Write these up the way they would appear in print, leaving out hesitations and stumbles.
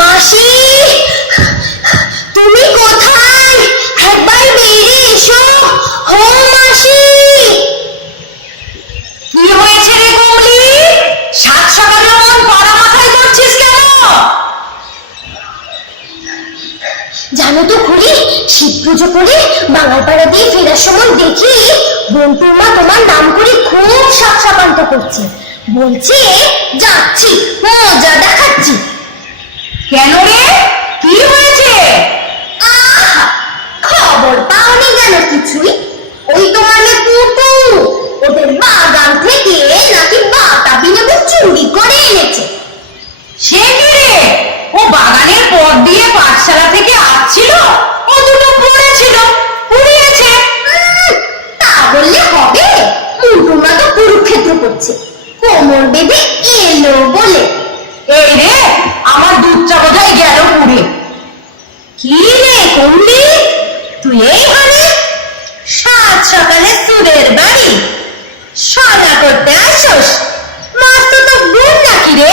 মাসি, তুমি কোথায়? একবার বেরিয়ে এসো। ও মাসি। কি হয়েছে রে কমলি? সাত সকালে মন পড়া মাথায় করছিস কেন? জানো তো খুড়ি, শিব পুজো করে বাঙালপাড়া দিয়ে ফেরার সময় দেখি বন্টুর মা তোমার নাম করে খুব সাপ সাপান্ত করছে, বলছে যাচ্ছি মজা দেখাচ্ছি। কেন রে, কি হয়েছে? আহা, খবর পাওনি কেন কিছুই? ওই তোমার পুটু ওদের বাগান থেকে নাকি বাতাবি লেবু চুরি করে এনেছে। সে কি রে? ও বাগানের পথ দিয়ে পাঠশালা থেকে আসছিল, ও দুটো পড়েছিল, উড়িয়েছে। তা বললে হবে? মুটুমা তো কুরুক্ষেত্র করছে, কোমর বেঁধে এলো বলে। এই রে, আমার দুধটা বোধহয় গেল পুড়ে। কি রে কমলি, তুই এইখানে সাত সকালে সুরের বাড়ি সদা করতে আসোস? মাস্ত তো গুণ নাকি রে?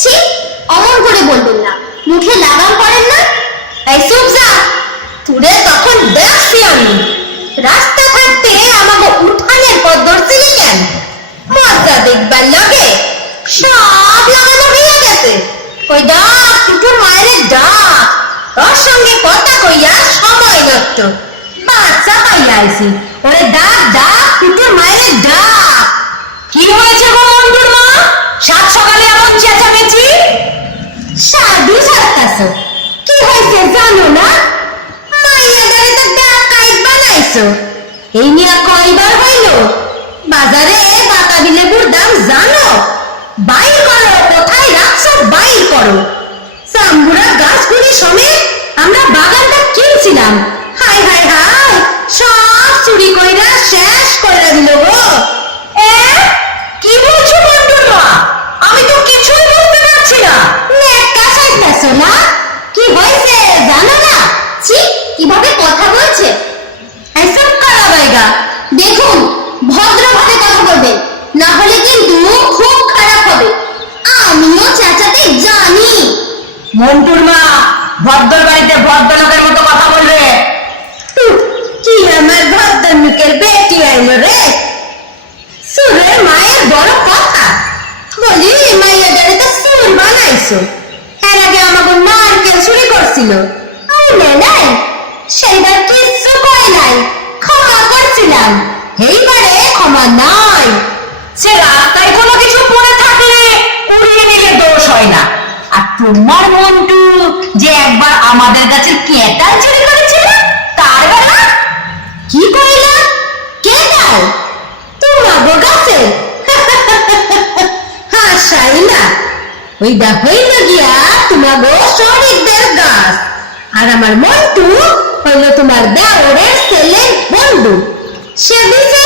ছি, অমন করে বলবেন না, মুখে লাগাম পড়েন না। এই চুপ যা, তুরে তখন দেখছি আমি। রাস্তা থাকতে আমাকে উঠানের পথ ধরছিলি কেন? মজা দেখবার লাগে সব লাগানো হয়ে গেছে। ওই ডাক টুটুর মায়ের ডাক, ওর সঙ্গে কথা কইয়া সময় নষ্ট। বাচ্চা পাইয়া আইছি, ওরে ডাক ডাক টুটুর মায়ের ডাক। কি হয়েছে গো মন্টুর মা? সাত সকালে এমন চেঁচামেচি? সাধু সারতাছ, কি হয়েছে জানো না? মাইয়া গাড়ি তো ডাকাইত বানাইছো। এই নিয়ে কয়বার হইল? বাজারে বাতাবি লেবুর দাম জানো? বাইর করো, কোথায় রাখছো বাইর করো। জাম্বুরা গাছগুলি সমেত আমরা বাগানটা কিনছিলাম, হায় হায় হায়, সব চুরি কইরা শেষ কইরা দিল গো। কি বলছো মন্টুর মা? আমি তো কিছুই বুঝতে পারছি না। নেকা সাইতাছো না? কি হয়েছে জানো না? ছি, কিভাবে কথা বলছে। এসব করা বাইগা, দেখুন ভদ্রভাবে কথা বলবেন, না হলে কিন্তু খুব খারাপ হবে। আমিও চেঁচাতে জানি। মন্টুর মা, ভদ্র বাড়িতে ভদ্রলোকের মতো কথা বলবে। কি আমার ভদ্রলোকের বেটি আইলো রে? সুরের মায়ের বড় কথা, বলি মাইয়া গাড়ি তো সুর বানাইছো। এর আগে আমাকে নারকেল চুরি করছিল, মনে নাই? সেইবার কিচ্ছু কয় নাই, ক্ষমা করছিলাম। এইবারে ক্ষমা নাই। সে রাস্তায় কোনো কিছু পড়ে থাকলে উড়িয়ে নিলে দোষ হয় না। আর তোমার মন্টু যে একবার আমাদের কাছে কেটাল চুরি করেছিল, তার বেলা? কি কইলা? কে দাও? তোমাগো গাছে? হাসাই না, ওইটা হইল গিয়া তোমাগো শরীরদের গাছ। আর আমার মন্টু হইল তোমার দেওরের ছেলের বন্ধু। সে দিছে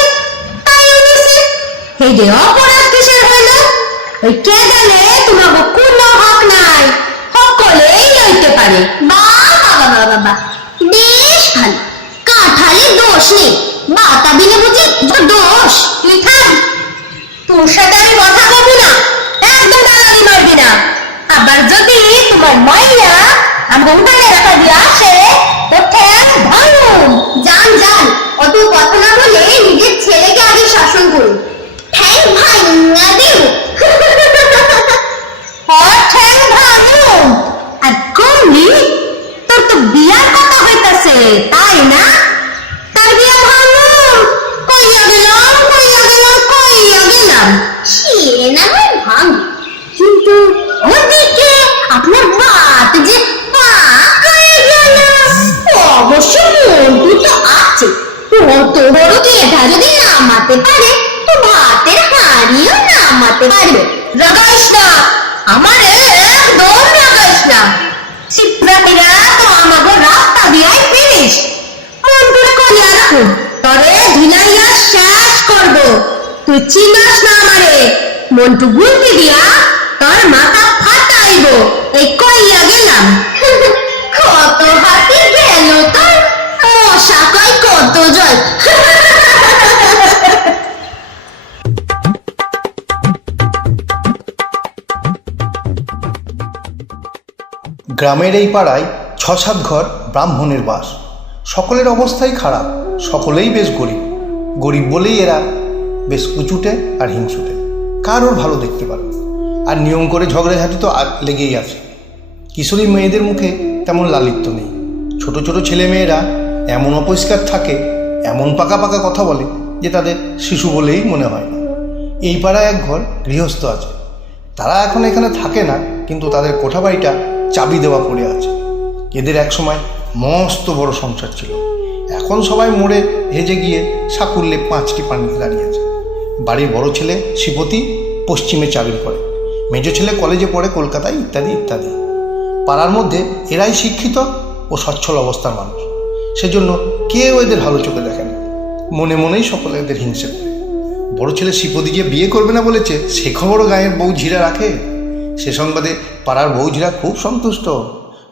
তাই দিছে, এই যে অপরাধ কিসের হইল? ওই কে গেলে তোমাগো কোনো হক নাই, সকলেই লইতে পারে। বাবা বাবা বাবা, বেশ ভালো, কাঁঠালে দোষ নেই, বাতাবি লেবু যে দোষ। তুই থাম, তোর সাথে আমি কথা বলবো না, একদম দালালি মারবি না। আবার যদি তোমার মাইয়া আমাকে উঠানে রাখা দিয়ে আসে তো ঠ্যাং ভাঙুন। যান যান, অত কথা না বলে নিজের ছেলেকে আগে শাসন করুন। ঠ্যাং ভাঙা দিও। ঠ্যাং ভাঙুন। আর কমলি, তোর তো বিয়ার কথা হইতাছে তাই না? তার বিয়া ভাঙুন। কইয়া গেলাম কইয়া গেলাম কইয়া গেলাম, সে না হয় ভাঙ, কিন্তু ওদিকে আপনার বাত যে পাক হয়ে গেল। অবশ্য মন্টু তো আছে, কত বড় কেটা যদি নামাতে পারে তো ভাতের হাড়িও নামাতে পারবে। রাগাইস না, আমারে একদম রাগাইস না। চিত্রামিরা তো আমাগো রাস্তা দিয়াই ফিনিশ। মন্টুর কইয়া রাখুন, তরে ঢিলাইয়া শেষ করব। তুই চিনাস না আমারে, মন্টু গুলতি দিয়া তোর মাথা ফাটাইব, এই কইয়া গেলাম। কত হাতি গেল তোর, মশা কয় কত জয়। গ্রামের এই পাড়ায় ৬-৭ ঘর ব্রাহ্মণের বাস। সকলের অবস্থাই খারাপ, সকলেই বেশ গরিব। গরিব বলেই এরা বেশ উঁচুটে আর হিংসুটে, কারোর ভালো দেখতে পারে না। আর নিয়ম করে ঝগড়াঝাটি তো লেগেই আছে। কিশোরী মেয়েদের মুখে তেমন লালিত্য নেই। ছোট ছোট ছেলে মেয়েরা এমন অপরিষ্কার থাকে, এমন পাকা পাকা কথা বলে যে তাদের শিশু বলেই মনে হয় না। এই পাড়ায় এক ঘর গৃহস্থ আছে। তারা এখন এখানে থাকে না, কিন্তু তাদের কোঠা বাড়িটা চাবি দেওয়া পড়ে আছে। এদের একসময় মস্ত বড় সংসার ছিল। এখন সবাই মোড়ে হেজে গিয়ে সাকুল্যে 5টি পানিতে দাঁড়িয়েছে। বাড়ির বড় ছেলে শ্রীপতি পশ্চিমে চাকরি করে, মেজ ছেলে কলেজে পড়ে কলকাতায়, ইত্যাদি ইত্যাদি। পাড়ার মধ্যে এরাই শিক্ষিত ও সচ্ছল অবস্থার মানুষ। সেজন্য কেউ এদের ভালো চোখে দেখে না। মনে মনেই সকলে এদের হিংসে করে। বড় ছেলে শ্রীপতি যে বিয়ে করবে না বলেছে, সে খবরও গায়ের বউ ঝিরা রাখে। সে সংবাদে পাড়ার বউ ঝিরা খুব সন্তুষ্ট।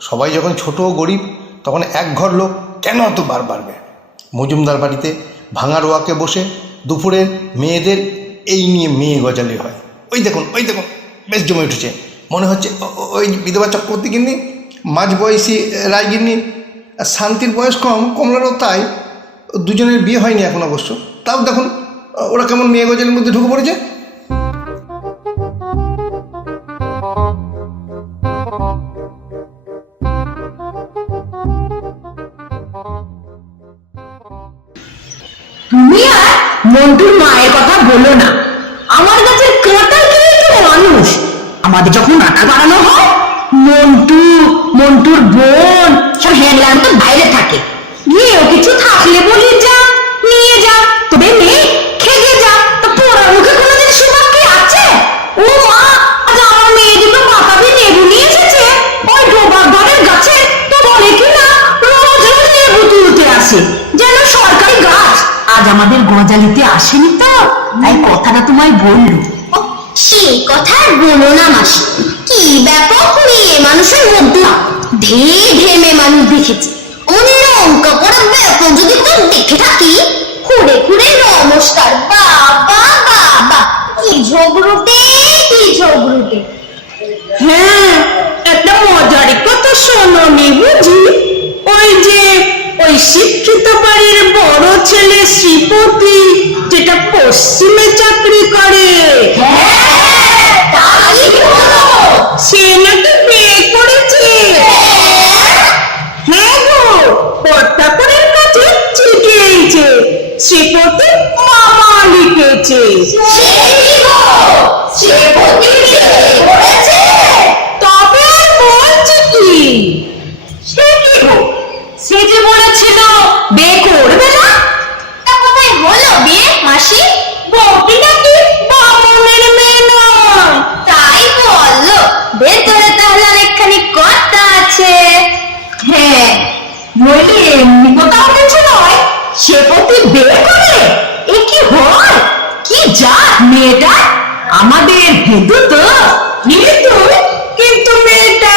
সবাই যখন ছোট ও গরিব, তখন এক ঘর লোক কেন অত বার বাড়বে। মজুমদার বাড়িতে ভাঙা রোয়াকে বসে দুপুরে মেয়েদের এই নিয়ে মেয়ে গজালি হয়। ওই দেখুন বেশ জমে উঠেছে। মনে হচ্ছে ওই বিধবা চক্রবর্তী গিন্নি, মাঝ বয়সী রায় গিন্নি, আর শান্তির বয়স কম, কমলারও তাই। দুজনের বিয়ে হয়নি এখন অবশ্য। তাও দেখুন ওরা কেমন মেয়ে গজালের মধ্যে ঢুকে পড়েছে। তুমি আর মন্টুর মায়ের কথা বলো না। আমার কাছে কাঁটাল কিনে তো মানুষ। আমাদের যখন আটা বানানো হয়, মন্টুর বোন সব হ্যাংলাম তো বাইরে থাকে। গিয়েও কিছু থাকলে বলি যা নিয়ে যা, তবে মেয়ে খেগে যা। তো পোড়ার মুখে কোনোদিন সুবাদ কি আছে? ও মা, আজ আমার মেয়ে দুটো বাতাবি লেবু নিয়ে এসেছে ওই ডোবার ধারের গাছে। তো বলে কি না রোজ রোজ লেবু তুলতে আসে, যেন সরকারি গাছ। আজ আমাদের গজালিতে আসেনি তো, তাই কথাটা তোমায় বললো। সেই কথা আর বলো না মাসি, কি ব্যাপক মেয়ে মানুষের মধ্যে ধেয়ে মেয়ে মানুষ দেখেছি। অন্য অঙ্কা পড়া ব্যাপক যদি কোন দেখে থাকি, খুঁড়ে খুঁড়ে নমস্কার। বাবা বাবা, কি ঝগড়ুটে। হ্যাঁ, একটা মজার কথা শোনোনি বুঝি? ওই শিক্ষিত বাড়ির বড় ছেলে শ্রীপতি, যেটা পশ্চিমে চাকরি করে, সে নাকি বিয়ে করেছে। হ্যাঁ গো, কর্তাপুরের কাছে চিঠি এসেছে, শ্রীপতি মামা লিখেছে। তবে আর বলছি কি, সে যে বলেছিল বিয়ে করবে না। তা কোথায় হলো বিয়ে মাসি? বউটি নাকি বামনের মেয়ে নয়। তাই বললো, ভেতরে তাহলে অনেকখানি কথা আছে। হ্যাঁ, নইলে এমনি কোথাও কিছু নয়। শ্রীপতি বিয়ে করে, এ কি হয়? কি জাত মেয়েটা? আমাদের হেতু তো কিন্তু মেয়েটা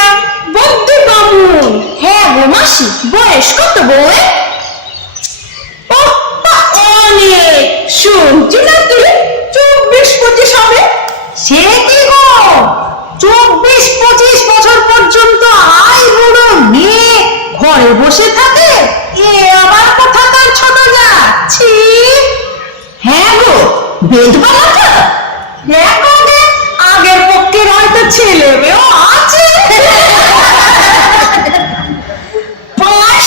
বদ্ধ বামুন। হ্যাঁ গো মাসি, বয়স কত বউয়ের? অনেক। শুনছি না তুই 24-25 হবে। সে কি গো, 24-25 বছর পর্যন্ত আই বুড়ো মেয়ে ঘরে বসে থাকে? এ আবার কোথাকার ছোট যাচ্ছি। হ্যাঁ গো, বেদবা কথা। দেখো গে, আগের পক্ষের হয়তো ছেলে মেয়েও আছে।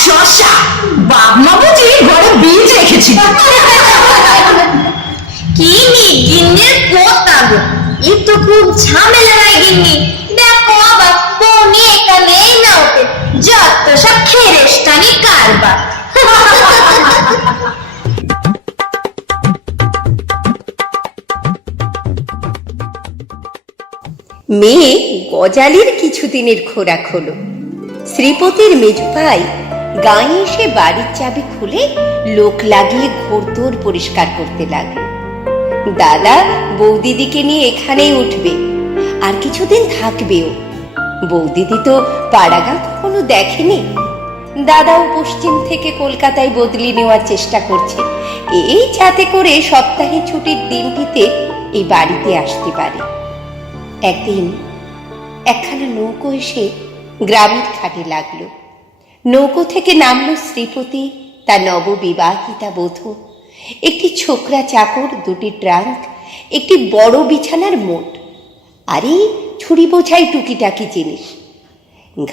শশা বাবমা বুঝি ঘরে বীজ রেখেছিল। কি গিন্নির পোতা গো, এ তো খুব ঝামেলা হয় গিন্নি। দেখো আবার বউ নিয়ে এখানেই না ওঠে, যত সব খেরেস্তানি কারবার। মেয়ে গজালির কিছুদিনের খোরাক হলো। শ্রীপতির মেজু ভাই গায়ে এসে বাড়ির চাবি খুলে লোক লাগিয়ে ঘরদোর পরিষ্কার করতে লাগলো। দাদা বৌদিদিকে নিয়ে এখানেই উঠবে, আর কিছুদিন থাকবেও। বৌদিদি তো পাড়াগাঁ কখনো দেখেনি। দাদাও পশ্চিম থেকে কলকাতায় বদলি নেওয়ার চেষ্টা করছে, এই যাতে করে সপ্তাহে ছুটির দিনটিতে এই বাড়িতে আসতে পারে। একদিন একখানা নৌকো এসে গ্রামের ঘাটে লাগলো। নৌকো থেকে নামলো শ্রীপতি, তার নববিবাহিতা বধূ, একটি ছোকরা চাকর, দুটি ট্রাঙ্ক, একটি বড় বিছানার মোট, আরে ছুরি বোঝাই টুকিটাকি জিনিস।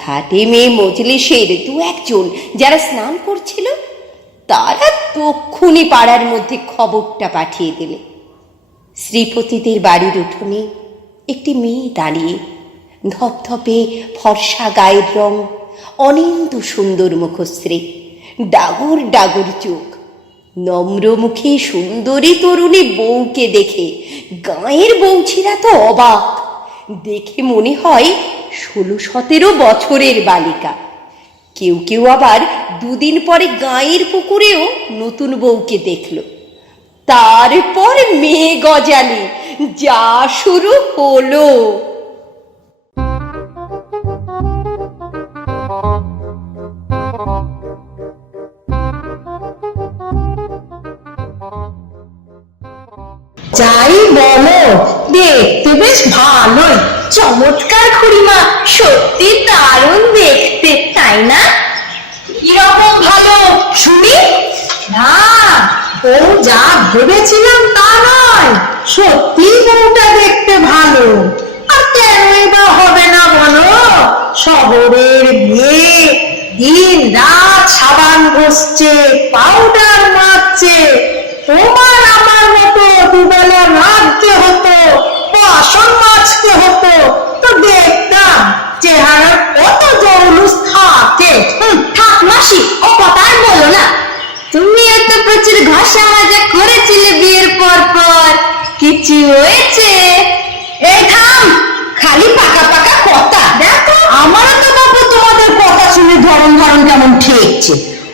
ঘাটে মেয়ে মজলিসের দু একজন যারা স্নান করছিল, তারা তক্ষুনি পাড়ার মধ্যে খবরটা পাঠিয়ে দিলে। শ্রীপতিদের বাড়ির উঠোনে একটি মেয়ে দাঁড়িয়ে, ধপধপে ফর্সা গায়ের রং, অনিন্দ সুন্দর মুখশ্রী, ডাগর ডাগর চোখ, নম্র মুখে সুন্দরী তরুণী বউকে দেখে গাঁয়ের বউছিরা তো অবাক। দেখে মনে হয় 16-17 বছরের বালিকা। কেউ কেউ আবার দুদিন পরে গাঁয়ের পুকুরেও নতুন বউকে দেখল। তারপর মেয়ে গজালি যা শুরু হলো। যাই বলো, দেখতে বেশ ভালোই। চমৎকার খুড়িমা, সত্যি দারুণ দেখতে, তাই না? কিরকম ভালো শুনি? না, বউ যা ভেবেছিলাম তা নয়, সত্যি বউটা দেখতে ভালো। আর কেনই বা হবে না বলো? শহরের মেয়ে দিন রাত সাবান ঘষছে, পাউডার মাখছে, তোমার আমার মতো দুবেলা রাঁধতে হতো, বাসন মাজতে হতো, তো দেখতাম চেহারা কত জৌলুস থাকে। থাক মাসি, ও কথা আর বলো না। তুমি এত প্রচুর ঘষা মাজা করেছিলে বিয়ের পর পর, কিছু হয়েছে? এই থাম, খালি পাকা পাকা কথা। দেখো আমারও তো বাবু তোমাদের কথা শুনে ধরন কেমন ঠেকছে।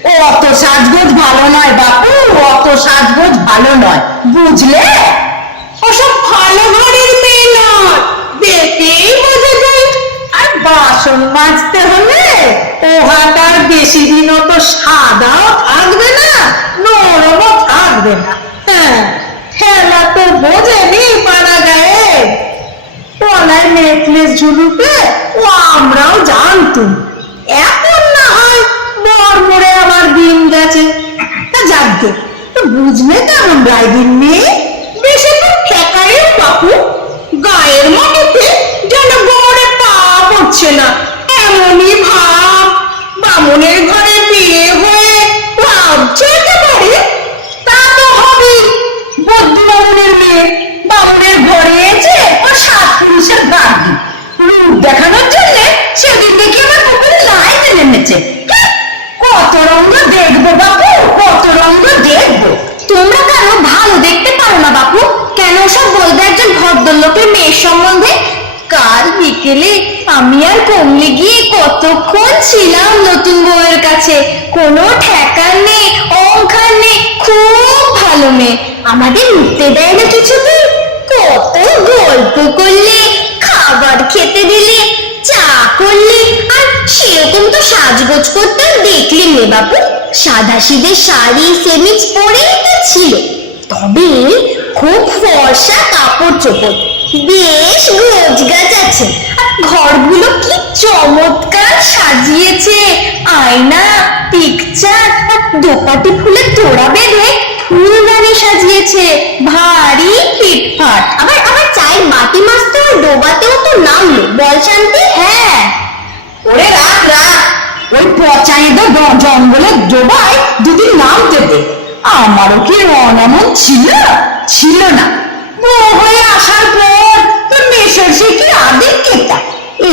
ও অত সাজগোজ ভালো নয় বাপু, অত সাজগোজ ভালো নয়, বুঝলে? ওসব ভালো ঘরের মেয়ে নয়, দেখেই বোঝা যায়। আর বাসন মাজতে হলে ও হাত আর বেশি দিন তো সাদাও থাকবে না, নরমও থাকবে না। হ্যাঁ, খেলা তো বোঝেনি পাড়া গায়ে। গলায় নেকলেস ঝুলুকে ও আমরাও জানতুম, এখন না হয় মরমরে আমার দিন গেছে। তা যাকে বুঝলে কেমন রায়দিন মেয়ে, বেশি তো ঠেকাইও বাপু, গায়ের মাটিতে যেন গড়ে পা পড়ছে না, এমনই ভাব। বামুনের ঘরে বিয়ে হয়ে ভাবছে একেবারে। তা তো হবেই, বৌদ্ধ বামুনের মেয়ে বামুনের ঘরে এসে ওর 7 পুরুষের গাড়ি রূপ দেখানোর জন্য সেদিন দেখি আমার পুকুরে লাইনে নেমেছে। কত রঙ্গ দেখবো বাপু, কত রঙ্গ দেখবো। তোমরা কেন ভালো দেখতে পারো না বাপু? কেন সব বলবে একজন ভদ্রলোকের মেয়ের সম্বন্ধে? কাল বিকেলে আমি আর কমলে গিয়ে কতক্ষণ ছিলাম নতুন বউয়ের কাছে, কোনো ঠেকার নেই, অহংকার নেই, খুব ভালো মেয়ে, আমাদের উঠতে দেয় না কিছুতেই। কত গল্প করলে, খাবার খেতে দিলে, চা করলে, আর সেরকম তো সাজগোজ করতে দেখলি নে বাপু, সাদা সিধে শাড়ি সেমিজ পরেই তো ছিল, তবে খুব ফর্সা কাপড় চোপড়, বেশ গোছগাছ আছে। আর ঘরগুলো কি চমৎকার সাজিয়েছে, আয়না, পিকচার, দোপাটি ফুলের তোড়া বেঁধে ফুলদানি সাজিয়েছে, ভারী ফিটফাট। আবার চাই মাটি মাছতে ডোবাতেও তো নামলো, বল শান্তি? হ্যাঁ, ওরে রাখ রাখ, ওই পচাইদো জঙ্গলে ডোবায় দুদিন নামতে দে। আমারও কি অনামন ছিল না? বউ হয়ে আসার পর তোর মেশর সে কি আদিক কেতা,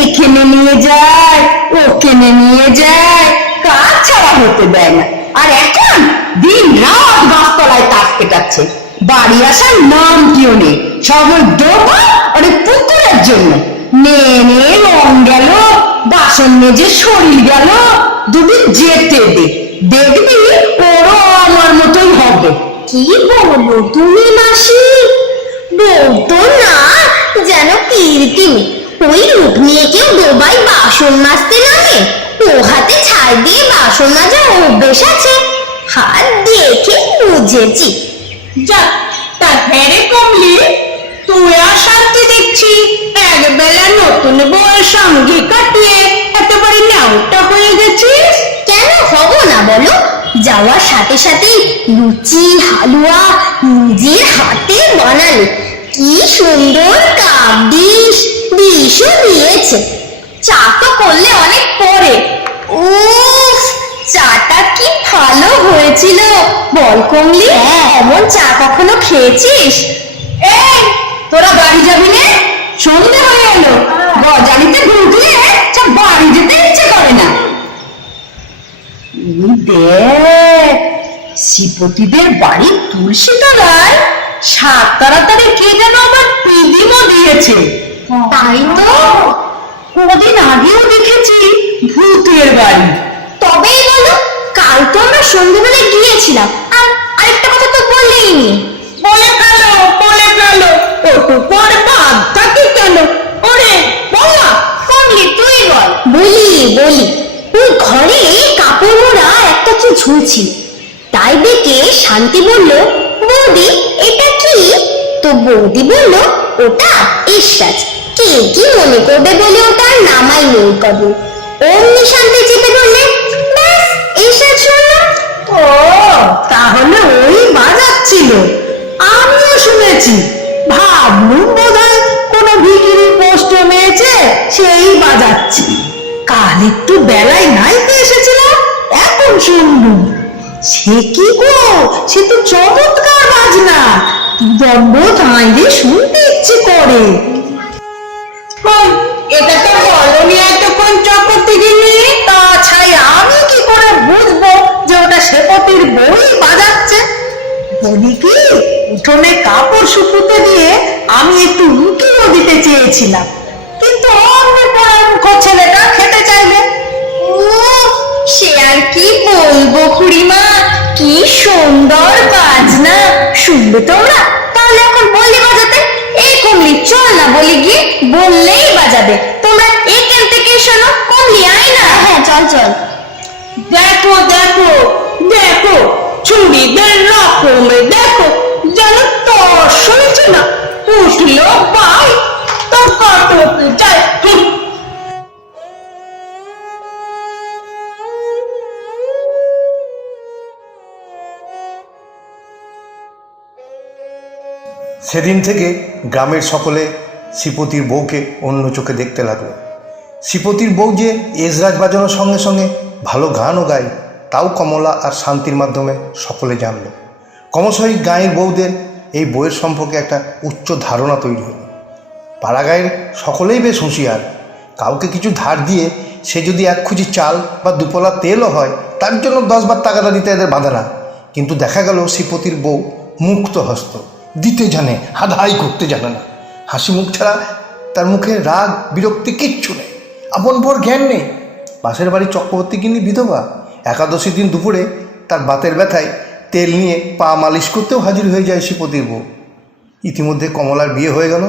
এখানে নিয়ে যায়, ওখানে নিয়ে যায়, কাজ ছাড়া হতে দেয় না। আর এখন দিন রাত গাছতলায় তাস পেটাচ্ছে, বাড়ি আসার নাম কেউ নেই, সব ওই ডোবা আর ওই পুকুরের জন্য। নে রং গেল, বাসন মেজে শরীর গেল, দুদিন যেতে দে, দেখবি ওরও আমার মতোই হবে। কি বলো তুমি মাসি? বউ তো না, যেন কীর্তিনি। ওই রূপ নিয়ে কেউ ডোবায় বাসন মাজতে নামে? ও হাতে ছাই দিয়ে বাসন মাজা অভ্যেস আছে, হাত দেখে বুঝেছি। যাক, তা হেরে কমলি, তুই আর শান্তি দেখছি একবেলা নতুন বউয়ের সঙ্গে কাটিয়ে একেবারে একেবারে ন্যাওটা হয়ে গেছিস? কেন হব না বলো? যাওয়ার সাথে সাথেই লুচি হালুয়া নিজের হাতে বানালো, কি সুন্দর কাপ ডিশও দিয়েছে। চা তো করলে অনেক পরে। উফ, চাটা কি ভালো হয়েছিল বল কমলি। এমন চা কখনো খেয়েছিস? এই তোরা বাড়ি যাবি না? সন্ধে হয়ে এলো, গজালিতে ঢুকলে চা বাড়ি যেতে ইচ্ছে করে না। দেখ, শ্রীপতিদের বাড়ির তুলসী তলায় 7 তাড়াতাড়ি কে যেন আবার পিদিমও দিয়েছে। তাই তো, কদিন আগেও দেখেছি ভূতের বাড়ি। তবেই বলো, কাল তো আমরা সন্ধ্যেবেলায় গিয়েছিলাম। আর আরেকটা কথা তো বললেই নি। বলে গেল ওটুকু আর বাদ থাকি কেন? ওরে বলা কমলি তুই বল। বলি ওই ঘরে কাপড় মোড়া একটা কি ঝুলছিল, তাই দেখে শান্তি বলল, বৌদি এটা কি? তো বৌদি বলল, ওটা এসরাজ। কে কি মনে করবে বলে ওটা নামাই নেই কবু। অমনি শান্তি চেপে ধরলে, ব্যাস এসরাজ শুনলাম। ও তাহলে ওই বাজাচ্ছিল, আমিও শুনেছি। ভাবলুম বোধহয় কোনো ভিখিরি পোস্ট মেয়েছে সেই বাজাচ্ছে। কাল একটু বেলায় নাইতে এসেছিলাম, এখন শুনলুম। সে কি গো, সে তো চমৎকার বাজনা, দণ্ড চাইলে শুনতে ইচ্ছে করে। এটা তো বলনি এতক্ষণ চকতি গিনি, তাছাড়া আমি কি করে বুঝবো যে ওটা শ্রীপতির বই বাজাচ্ছে? বলি কি, উঠোনে কাপড় শুকুতে দিয়ে আমি একটু রুটিও দিতে চেয়েছিলাম, কিন্তু অন্য পরামুখ ছেলেটা খেতে চাইলে। উফ, সে আর কি বলবো খুড়িমা, কি সুন্দর বাজনা। শুনবে তোমরা? তাহলে এখন বলি বাজাতে। এই কমলি চল না বলি গিয়ে, বললেই বাজাবে। তোমরা এখান থেকে শোনো। কমলি আয় না। হ্যাঁ চল। দেখো দেখো দেখো, চুড়িদের রকমে দেখো, যেন তর্স হয়েছে না, পুষলো পাই তো কত চাই। সেদিন থেকে গ্রামের সকলে শ্রীপতির বউকে অন্য চোখে দেখতে লাগলো। শ্রীপতির বউ যে এসরাজ বাজানোর সঙ্গে সঙ্গে ভালো গানও গায়, তাও কমলা আর শান্তির মাধ্যমে সকলে জানল। ক্রমশই গাঁয়ের বউদের এই বইয়ের সম্পর্কে একটা উচ্চ ধারণা তৈরি হলো। পাড়াগাঁয়ের সকলেই বেশ হুঁশিয়ার। কাউকে কিছু ধার দিয়ে সে যদি 1 খুঁজি চাল বা 2 পলা তেলও হয়, তার জন্য 10 বার টাকাটা দিতে এদের বাধা না। কিন্তু দেখা গেল শ্রীপতির বউ মুক্ত হস্ত, দিতে জানে, হাদাই করতে জানে না। হাসি মুখ ছাড়া তার মুখে রাগ বিরক্তি কিচ্ছু নেই, আপন পর জ্ঞান নেই। পাশের বাড়ির চক্রবর্তী কিনি বিধবা, একাদশীর দিন দুপুরে তার বাতের ব্যথায় তেল নিয়ে পা মালিশ করতেও হাজির হয়ে যায় শ্রীপতির বউ। ইতিমধ্যে কমলার বিয়ে হয়ে গেল।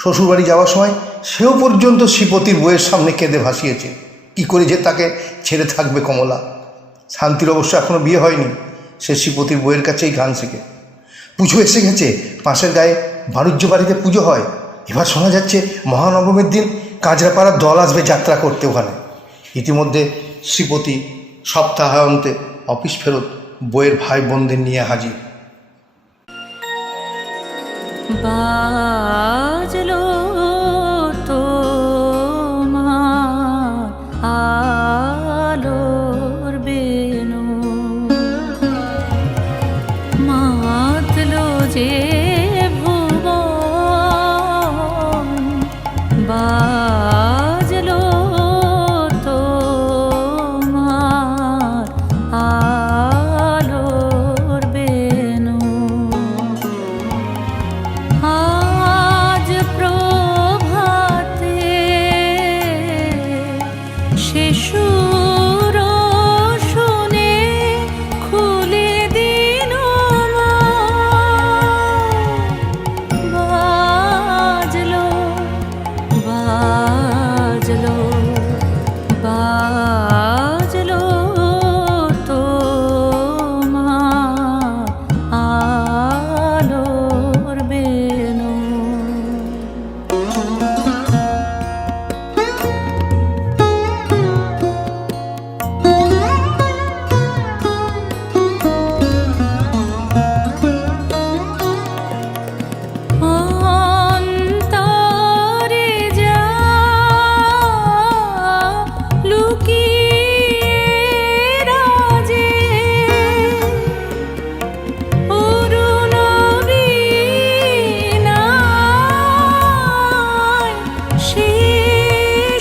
শ্বশুরবাড়ি যাওয়ার সময় সেও পর্যন্ত শ্রীপতির বউয়ের সামনে কেঁদে ভাসিয়েছে। কী করে যে তাকে ছেড়ে থাকবে কমলা। শান্তির অবশ্য এখনও বিয়ে হয়নি, সে শ্রীপতির বউয়ের কাছেই গান শেখে। পুজো এসে গেছে, পাশের গায়ে বাণিজ্য বাড়িতে পুজো হয়। এবার শোনা যাচ্ছে মহানবমীর দিন কাঁচরাপাড়ার দল আসবে যাত্রা করতে ওখানে। ইতিমধ্যে শ্রীপতি সপ্তাহান্তে অফিস ফেরত বইয়ের ভাই বোনদের নিয়ে হাজির। বাজলো তোমার আলোর বেনু, মাতলো যে ভুবন, বাজলো তোমার আলোর বেনু। আজ প্রভাতে সে সুর শুনে খুলে দিল বাজলো বাজলো বাজলো তোমার আলোর বেনু।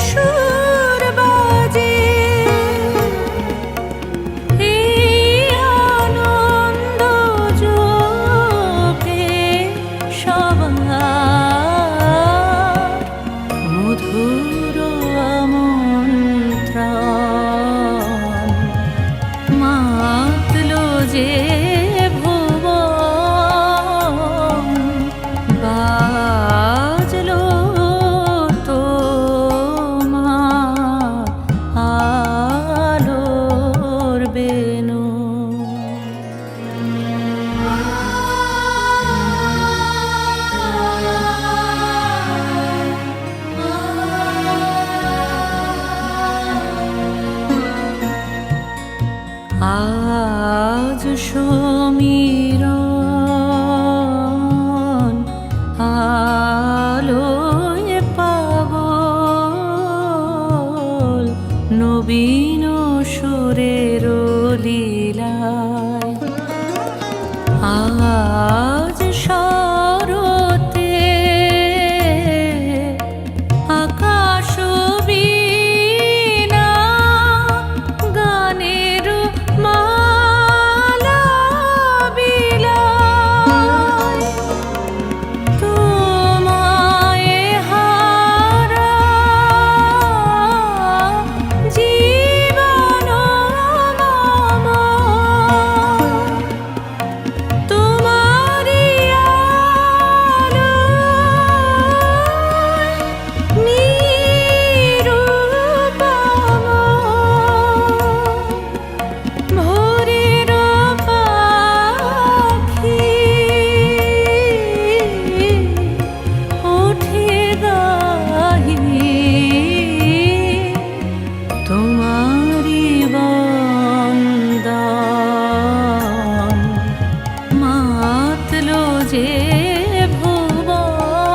সুর বাজে এই আনন্দ যোগে সবার মধুর আমন্ত্রণ মাতলো যে ভুবন বাজলো তোমার আলোর বেনু। আজ সমীরণ আলোয় পাগল নবীন সুরের লীলায় আজ শরতে আকাশ বীণা গানের মালা বিলায় তোমায় হারা জীবন মম তোমারি আলোয় নিরুপম ভোরের পাখি ওঠে গাহি তোমারি বন্দন মাতলো যে ভুবন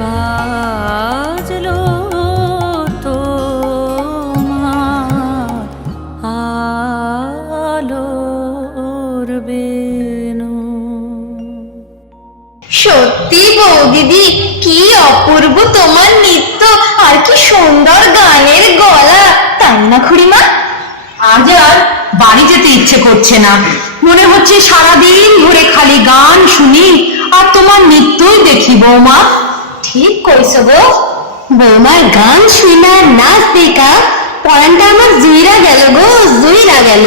বাজলো তোমার আলোর বেনু। সত্যি বৌদিদি, কি অপূর্ব তোমার নৃত্য, আর কি সুন্দর গানের গলা, তাই না খুড়িমা? আজ আর বাড়ি যেতে ইচ্ছে করছে না, মনে হচ্ছে সারাদিন ধরে খালি গান শুনি আর তোমার নৃত্যই দেখি বৌমা। ঠিক কইছো গো, বৌমার গান শুনা নাচ দেখা পরানটা আমার জুইরা গেল গো, জুইরা গেল।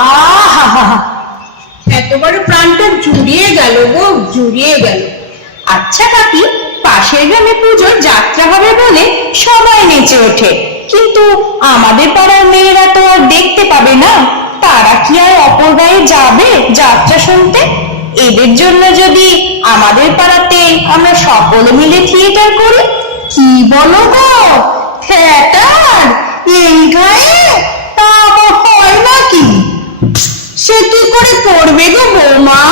আহা, এত বড় প্রাণটা জুড়িয়ে গেল গো, জুড়িয়ে গেল। আচ্ছা কাকি, পাশের গ্রামে পুজোর যাত্রা হবে বলে সবাই নেচে ওঠে, কিন্তু আমাদের পাড়ার মেয়েরা তো আর দেখতে পাবে না, তারা কি আর অপর গায়ে যাবে যাত্রা শুনতে? এদের জন্য যদি আমাদের পাড়াতে আমরা সকলে মিলে থিয়েটার করি। কি বলো গো, থিয়েটার এই গায়ে? তা আবার হয় নাকি? সে কি করে করবে গো বৌমা?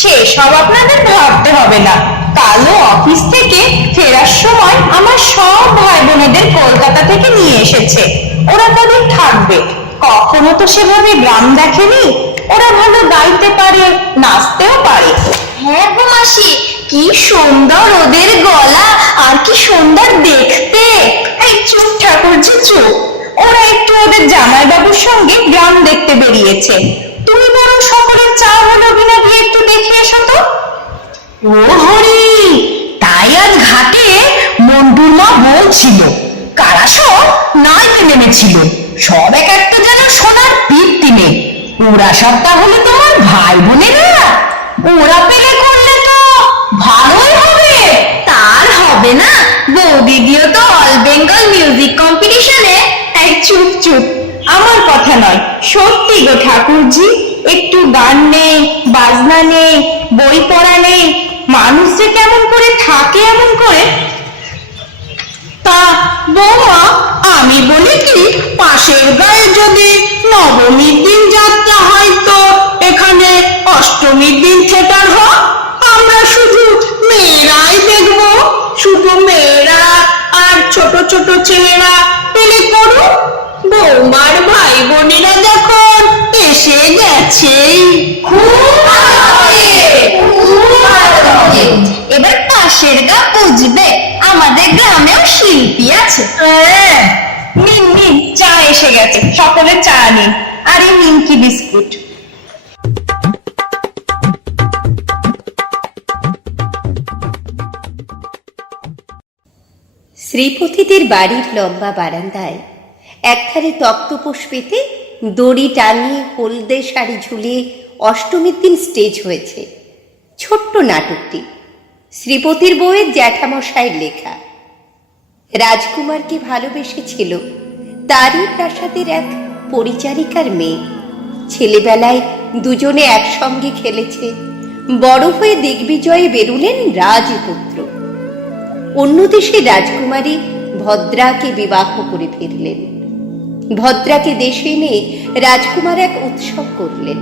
সেসব আপনাদের ভাবতে হবে না, কালও অফিস থেকে ফেরার সময় আমার সব ভাই বোনেদের কলকাতা থেকে নিয়ে এসেছে, ওরা কদিন থাকবে। কখনো তো সেভাবে গ্রাম দেখেনি, ওরা ভালো গাইতে পারে, নাচতেও পারে। হ্যাঁ গো মাসি, কি সুন্দর ওদের গলা, আর কি সুন্দর দেখতে। এই চুপ ঠাকুরজি চুপ, ওরা একটু ওদের জামাইবাবুর সঙ্গে গ্রাম দেখতে বেরিয়েছে। তুমি বরং সকলের চা হলো কিনা গিয়ে একটু দেখে এসো তো। ও হরি, তাই আজ ঘাটে মন্টুর মা বলছিল কারা সব নাইতে নেমেছিল, সব এক একটা যেন সোনার পিপ্তিমে। ওরা সব তাহলে তোমার ভাই বোনেরা? ওরা পেলে করলে তো ভালোই হবে। তার হবে না, বৌদিদিও তো অল বেঙ্গল মিউজিক কম্পিটিশনে। এই চুপ চুপ, আমার কথা নয়, সত্যি গো ঠাকুরজি, একটু গান নেই, বাজনা নেই, বই পড়া নেই, মানুষ যে কেমন করে থাকে এমন করে। তা বৌমা, আমি বলি কি, পাশের গায়ে যদি নবমীর দিন যাত্রা হয় তো এখানে অষ্টমীর দিন থিয়েটার হোক, আমরা শুধু মেয়েরাই দেখবো, শুধু মেয়েরা আর ছোট ছোট ছেলেরা পেলে করুক। বৌমার ভাই বোনেরা যখন এসে গেছে, খুব ভালো হবে, খুব ভালো হবে। এবার পাশের গা বুঝবে, আমাদের গ্রামেও শিল্পী আছে। নিন নিন, চা এসে গেছে, সকলে চা নিন, আর এই নিমকি বিস্কুট। শ্রীপতিদের বাড়ির লম্বা বারান্দায় একধারে তক্তপোষ পেতে দড়ি টানিয়ে হলদে শাড়ি ঝুলিয়ে অষ্টমীর দিন স্টেজ হয়েছে ছোট্ট নাটকটি, শ্রীপতির বউয়ের জ্যাঠামশাইয়ের লেখা। রাজকুমারকে ভালোবেসেছিল তারই প্রাসাদের এক পরিচারিকার মেয়ে। ছেলেবেলায় দুজনে একসঙ্গে খেলেছে, বড় হয়ে দিগ্বিজয়ে বেরুলেন রাজপুত্র। অন্য দেশে রাজকুমারী ভদ্রাকে বিবাহ করে ফিরলেন। ভদ্রাকে দেশে এনে রাজকুমার এক উৎসব করলেন।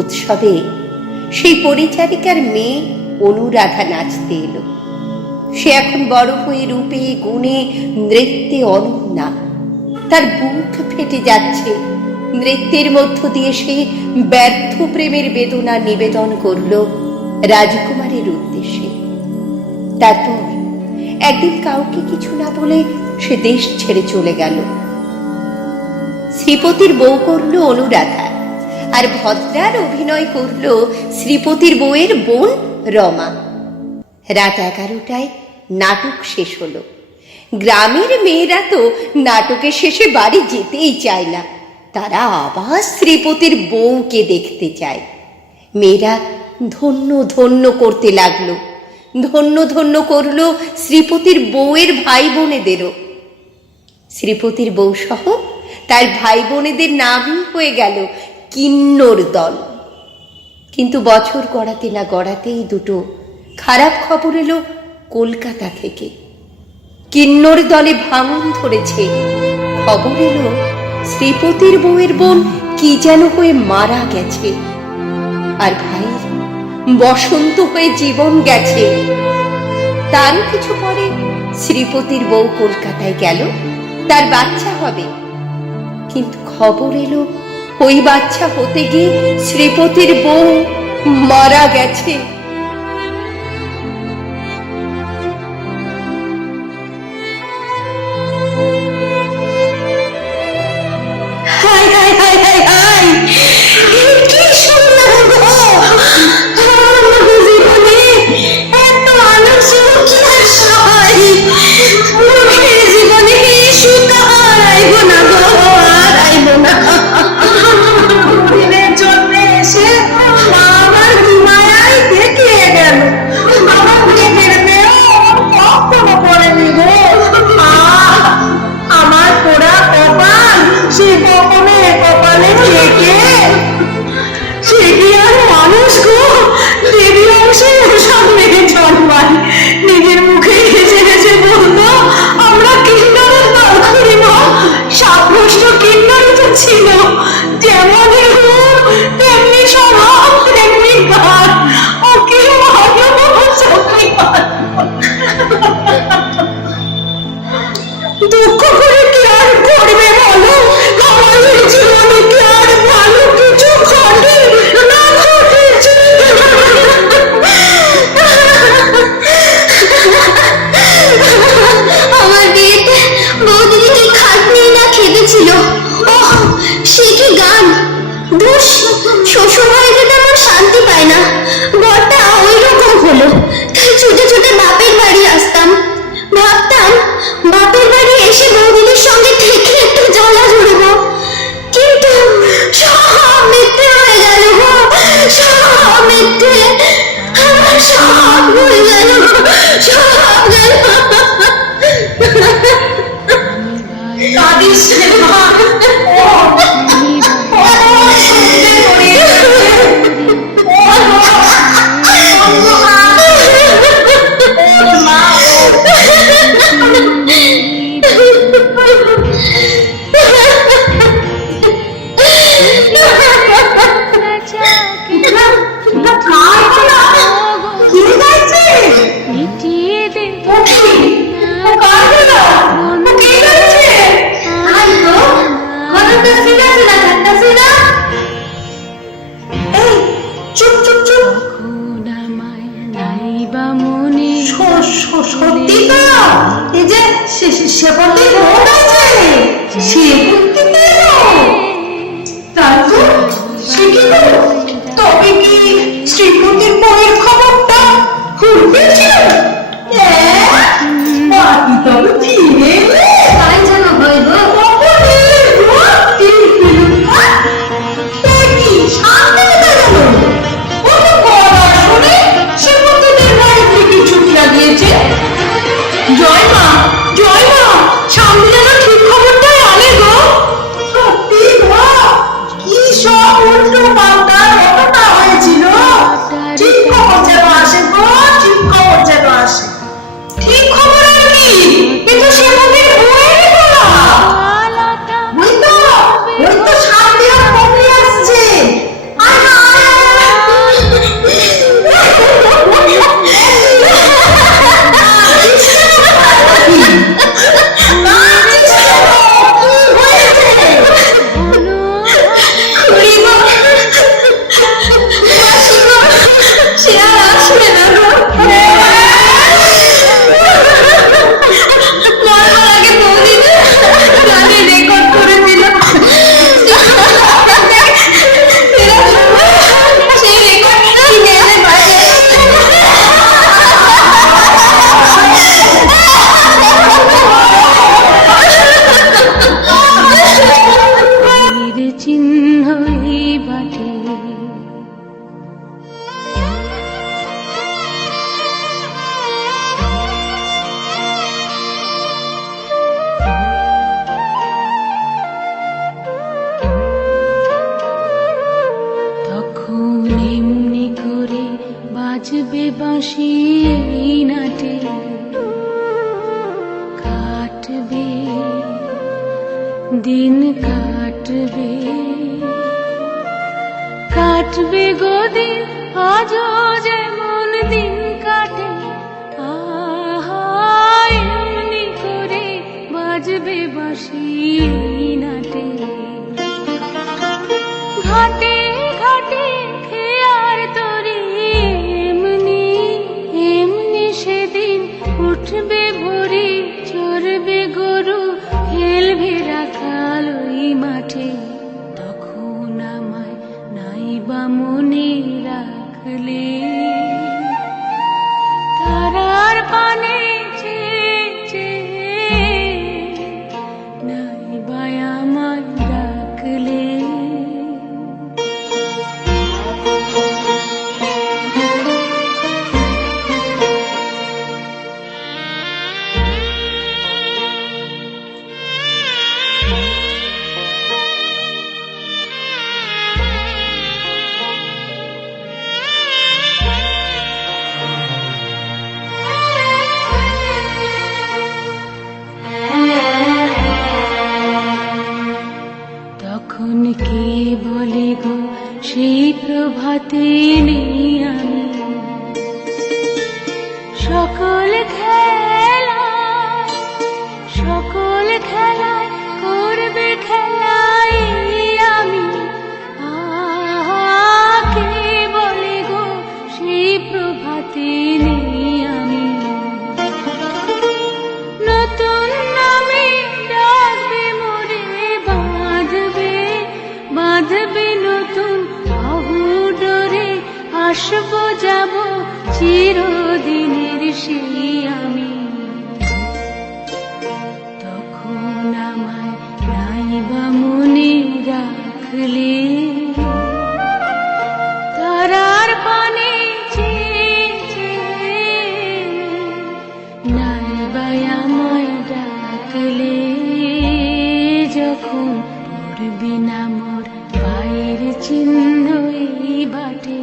উৎসবে সেই পরিচারিকার মেয়ে অনুরাধা নাচতে এলো। সে এখন বড় হয়ে রূপে গুণে নৃত্যে অনন্যা। তার বুক ফেটে যাচ্ছে। নৃত্যের মধ্য দিয়ে সে ব্যর্থ প্রেমের বেদনা নিবেদন করল রাজকুমারের উদ্দেশ্যে। তারপর একদিন কাউকে কিছু না বলে সে দেশ ছেড়ে চলে গেল। শ্রীপতির বউ করল অনুরাধা, আর ভদ্রার অভিনয় করল শ্রীপতির বউয়ের বোন রমা। রাত 11টায় নাটক শেষ হলো। গ্রামের মেয়েরা তো নাটকের শেষে বাড়ি যেতেই চায় না, তারা আবার শ্রীপতির বউকে দেখতে চায়। মেয়েরা ধন্য ধন্য করতে লাগলো। ধন্য ধন্য করল শ্রীপতির বউয়ের ভাই বোনেদেরও। শ্রীপতির বউ সহ তার ভাই বোনেদের নামই হয়ে গেল কিন্নর দল। কিন্তু বছর গড়াতে না গড়াতেই দুটো খারাপ খবর এলো কলকাতা থেকে। কিন্নর দলে ভাঙন ধরেছে। খবর এলো শ্রীপতির বউয়ের বোন কি যেন হয়ে মারা গেছে, আর ভাইয়ের বসন্ত হয়ে জীবন গেছে। তারও কিছু পরে শ্রীপতির বউ কলকাতায় গেল, তার বাচ্চা হবে। কিন্তু খবর এলো ওই বাচ্চা হতে গিয়ে শ্রীপতির বউ মারা গেছে। হায় হায় হায় হায় হায়, কি শুনলাম গো! আমার জীবনে এত আলোক ছিল কি আর সহায়! মুখের জীবনে এই সুখ আর আইব না গো, আর আইব না। দিনের জন্য এসে মা আমার ঘুমায় দেখে গেল। আমার পেটের মেয়েও কখনো পড়েনি গো। আমার পোড়া কপাল সে কখনো কপালে থেকে সে কি আর মানুষ গো! দেবী অংশে ওসব মেয়ে জন্মায়। নিজের মুখে হেসে হেসে বলতো আমরা কিন্নরের দল করিব। সাব্যস্ত কিন্নরই তো ছিল, যেমন রূপ তেমনি স্বভাব তেমনি গান। ও কি ভালো সত্যি দুঃখ করে কি আর করবে বলো? আমাদের জীবনে কি আর ভালো কিছু ঘটে না ঘটেছে? আমার বিয়েতে বৌদিদি কি খাটনি না খেতেছিল? ওহ, সে কি গান! ধুস, শ্বশুর বাড়িতে তেমন শান্তি পায় না। বরটা ওই রকম হলো, তাই ছুটে ছুটে বাপের বাড়ি আসতাম। ভাবতাম বাপের বাড়ি এসে বৌদিদের সঙ্গে থেকে একটু জ্বালা ধরব, কিন্তু সব মিথ্যে হয়ে গেল গো, সব মিথ্যে। আমার সব ভুলে গেল, সব গেল। কাঁদিস রে মা, সেপথের বোন আছে, সে কুন্তিতে এলো। তাই তো, সে কি করলো? তবে কি শ্রীপতির বউয়ের খবরটা ঘুরতেছিল? বাকি তবে ফিরে এলে তাই যেন হইব। জয় মা, জয় মা, সামনে যেন ঠিক খবরটাই আনে গো। সত্যি গো, কি সব উল্টো পাল্টা ঘটনা হয়েছিল। ঠিক খবর যেন আসে গো, ঠিক খবর যেন আসে। ঠিক খবর আর কি, কিন্তু সে মনের বউয়েরই বলা। ওই তো সামনে আর কমে আসছে। আয় চিহ্ন এই বাটে তখন এমনি করে বাজবে বাঁশি এই নাটে কাটবে দিন কাটবে কাটবে গো দিন আজও যেমন দিন কাটে আহা এমনি করে বাজবে বাঁশি এই নাটে ঘাটে ঘাটে খেয়ার তরি এমনি এমনি সেদিন উঠবে ভোরে চড়বে গরু খেলবে রাখাল ওই মাঠে তখন আমায় নাইবা মনে রাখলে তারার পানে চেয়ে চেয়ে নাইবা আমায় ডাকলে তখন কে বলে গো সেই প্রভাতে নেই আমি সকল খেলায় করবে খেলায় আমি আহা কে বলে গো সেই প্রভাতে নেই আমি নতুন নামে ডাকবে মোরে বাঁধবে নতুন আহু ডোরে আসবো যাব চিরদিনের সেই আমি তখন আমায় নাইবা মনে রাখলে তারার পানে চেয়ে চেয়ে নাইবা আমায় ডাকলে যখন পড়বি না মোর পায়ের চিহ্ন এই বাটে